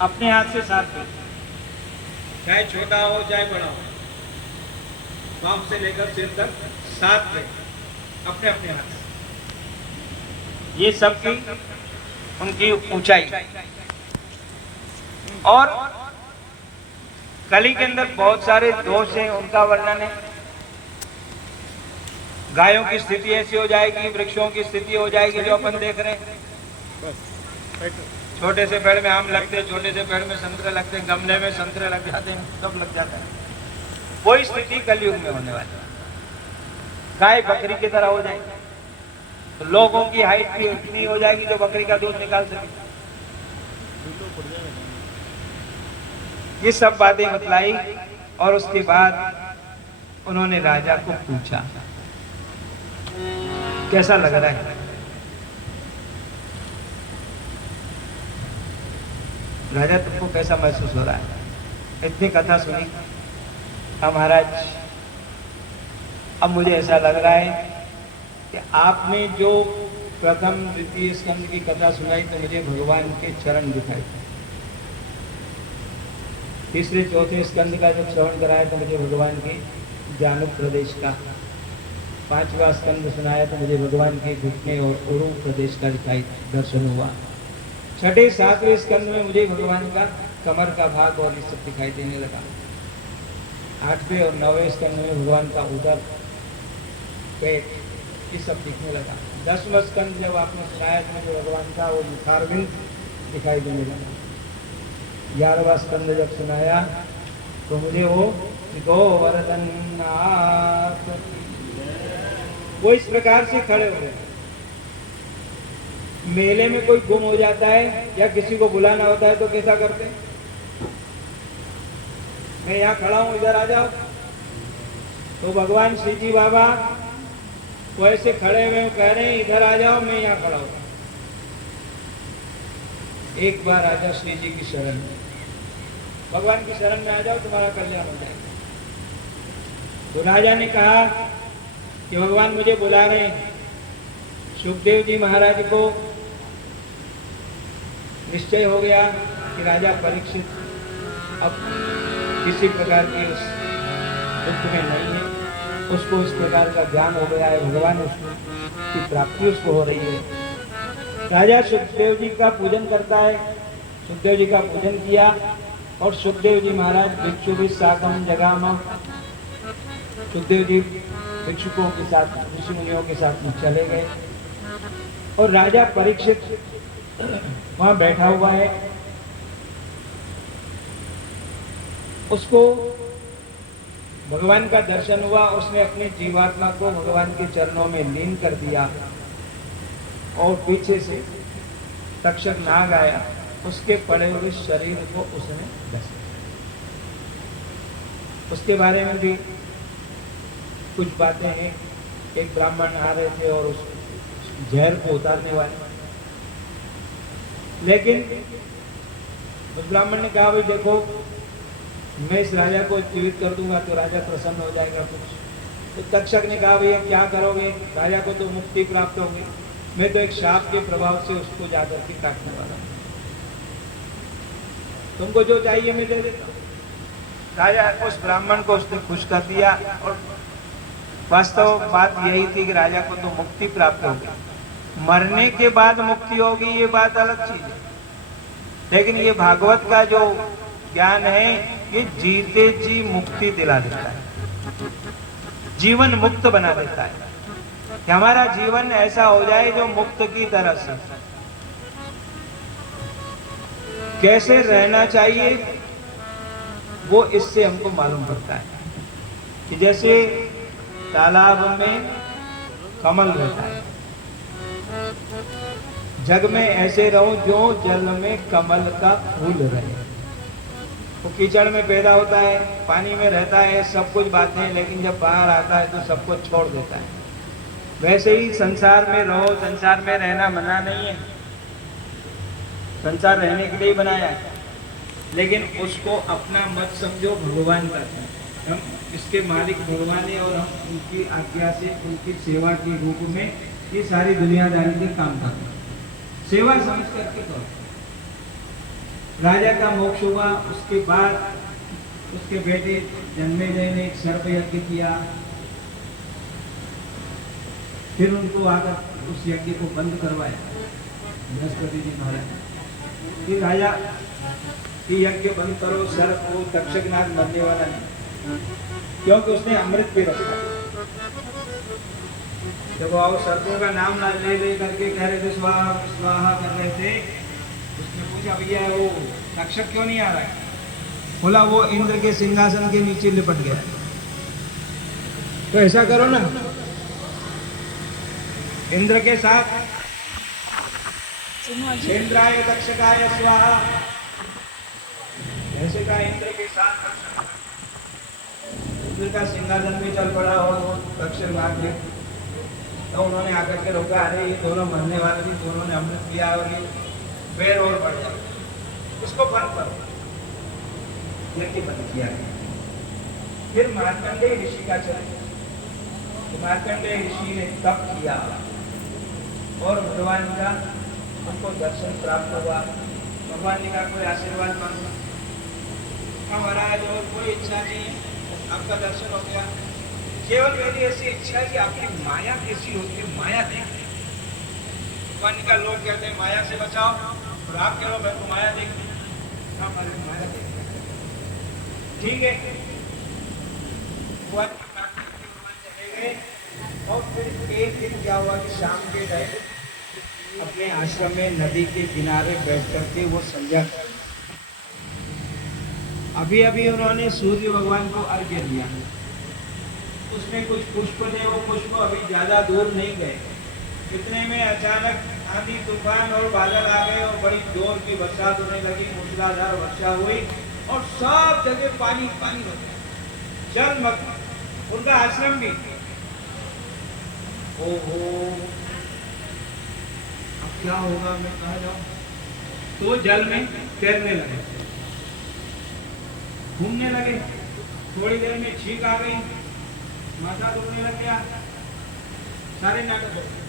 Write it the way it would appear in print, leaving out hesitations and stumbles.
अपने हाथ से 7 पे, चाहे छोटा हो चाहे बड़ा हो, पांव से लेकर सिर तक 7 पे, अपने अपने हाथ से। ये सबकी उनकी ऊंचाई। और कली के अंदर बहुत सारे दोष हैं, उनका वर्णन है। गायों की स्थिति ऐसी हो जाएगी, वृक्षों की स्थिति हो जाएगी जो अपन देख रहे हैं। छोटे से पेड़ में आम लगते हैं, छोटे से पेड़ में संतरे लगते हैं, गमले में संतरे लग जाते हैं, सब लग जाता है। वही स्थिति कलयुग में होने वाली है। गाय बकरी की तरह हो जाएगी, तो लोगों की हाइट भी उतनी हो जाएगी जो बकरी का दूध निकाल सके। ये सब बातें बतलाई और उसके बाद उन्होंने राजा को पूछा, कैसा लग रहा है? राजा, तुमको कैसा महसूस हो रहा है? इतनी कथा सुनी, हाँ महाराज, अब मुझे ऐसा लग रहा है कि आपने जो प्रथम द्वितीय स्कंद की कथा सुनाई तो मुझे भगवान के चरण दिखाई, तीसरे चौथे स्कंद का जब श्रवण कराया तो मुझे भगवान के जानु प्रदेश का, पांचवा स्कंद सुनाया तो मुझे भगवान के घुटने और उरु प्रदेश का दिखाई दर्शन हुआ। छठे सातवें स्कंद में मुझे भगवान का कमर का भाग और ये सब दिखाई देने लगा। आठवें और नौवें स्कंद में भगवान का उदर, पेट, ये सब दिखने लगा। 10वां स्कंद जब आपने सुनाया तो मुझे भगवान का वो मुखारविंद दिखाई देने लगा। 11वां स्कंद जब सुनाया तो मुझे वो गोवर्धन वो इस प्रकार से खड़े हो गए। मेले में कोई गुम हो जाता है या किसी को बुलाना होता है तो कैसा करते हैं? मैं यहाँ खड़ा हूं, इधर आ जाओ। तो भगवान श्री जी बाबा वो ऐसे खड़े हुए कह रहे हैं, इधर आ जाओ, मैं यहाँ खड़ा हूं। एक बार आ जाओ श्री जी की शरण में, भगवान की शरण में आ जाओ, तुम्हारा कल्याण हो जाएगा। तो राजा ने कहा कि भगवान मुझे बुला रहे हैं। सुखदेव जी महाराज को निश्चय हो गया कि राजा परीक्षित अब किसी प्रकार की उस दुख में नहीं है, उसको इस प्रकार का ज्ञान हो गया है, भगवान उसको की प्राप्ति उसको हो रही है। राजा सुखदेव जी का पूजन करता है, सुखदेव जी का पूजन किया और सुखदेव जी महाराज भिक्षु भी साकम जगामा, सुखदेव जी भिक्षुकों के साथ, ऋषि मुनियों के साथ में चले गए और राजा परीक्षित वहां बैठा हुआ है। उसको भगवान का दर्शन हुआ, उसने अपनी जीवात्मा को भगवान के चरणों में लीन कर दिया और पीछे से तक्षक नाग आया, उसके पड़े हुए शरीर को उसने डसा। उसके बारे में भी कुछ बातें हैं। एक ब्राह्मण आ रहे थे और उस जहर को उतारने वाले, लेकिन उस ब्राह्मण ने कहा, भाई देखो, मैं इस राजा को जीवित कर दूंगा तो राजा प्रसन्न हो जाएगा कुछ। तो तक्षक ने कहा, भैया क्या करोगे, राजा को तो मुक्ति प्राप्त होगी, मैं तो एक शाप के प्रभाव से उसको जाकर के काटने वाला हूं, तुमको जो चाहिए मैं दे देता हूं। राजा उस ब्राह्मण को उसने खुश कर दिया और वास्तव बात यही थी कि राजा को तो मुक्ति प्राप्त होगी, मरने के बाद मुक्ति होगी ये बात अलग चीज है, लेकिन ये भागवत का जो ज्ञान है ये जीते जी मुक्ति दिला देता है, जीवन मुक्त बना देता है कि हमारा जीवन ऐसा हो जाए जो मुक्त की तरह से। कैसे रहना चाहिए वो इससे हमको मालूम पड़ता है कि जैसे तालाब में कमल रहता है, जग में ऐसे रहो जो जल में कमल का फूल रहे। वो कीचड़ में पैदा होता है, पानी में रहता है, सब कुछ बातें, लेकिन जब बाहर आता है तो सब कुछ छोड़ देता है। वैसे ही संसार में रहो, संसार में रहना मना नहीं है, संसार रहने के लिए बनाया है, लेकिन उसको अपना मत समझो, भगवान का है। हम इसके मालिक भगवान है और हम उनकी आज्ञा से, उनकी सेवा के रूप में ये सारी दुनियादारी के काम करते हैं। सेवा समझ करके करो। राजा का मोक्ष हुआ। उसके बाद उसके बेटे जन्मेजय ने एक सर्प यज्ञ किया। फिर उनको आकर उस यज्ञ को बंद करवाया बृहस्पति जी महाराज। फिर राजा ये यज्ञ बंद करो, सर्प को तक्षकनाग मरने वाला नहीं, क्योंकि उसने अमृत भी रखा। जब वो सर्पों का नाम ना ले करके कह रहे थे स्वाहा स्वाहा कर रहे थे, उसने पूछा भैया वो तक्षक क्यों नहीं आ रहा है? बोला वो इंद्र के सिंहासन के नीचे लिपट गया। तो ऐसा करो ना, इंद्र के साथ इंद्राय तक्षकाय स्वाहा, ऐसे का इंद्र के साथ इंद्र का सिंहासन में चल पड़ा और तक्षक भाग गए। तो उन्होंने आकर के रोका, अरे ये दोनों मरने वाले थे, दोनों ने अमृत किया और ये पैर और बढ़ जाए, उसको बंद करो। यज्ञ बंद किया गया। फिर मार्कंडेय ऋषि का चरण, मार्कंडेय ऋषि ने तप किया और भगवान का उनको दर्शन प्राप्त हुआ। भगवान जी का कोई आशीर्वाद मांगा, महाराज और कोई इच्छा नहीं है, आपका दर्शन हो गया, केवल मेरी ऐसी इच्छा है कि आपकी माया कैसी होती है, माया देखनी। भगवान का लोग कहते हैं माया से बचाओ, और आप कह रहे हो मैं तो माया देखनी। माया देखनी ठीक है। भगवान चले गए और फिर एक दिन क्या हुआ कि शाम के टाइम अपने आश्रम में नदी के किनारे बैठ करके वो संध्या, अभी अभी उन्होंने सूर्य भगवान को अर्घ्य दिया। उसमें कुछ पुष्प थे, वो पुष्प अभी ज्यादा दूर नहीं गए, इतने में अचानक आंधी तूफान और बादल आ गए और बड़ी जोर की बरसात होने लगी, मूसलाधार वर्षा हुई और सब जगह पानी पानी हो गया, जलमग्न, उनका आश्रम भी। ओहो अब क्या होगा, मैं कहा जाऊं? तो जल में तैरने लगे, घूमने लगे। थोड़ी देर में छींक आ गई, माथा दुखने लग गया, सारे नाटक हो गए।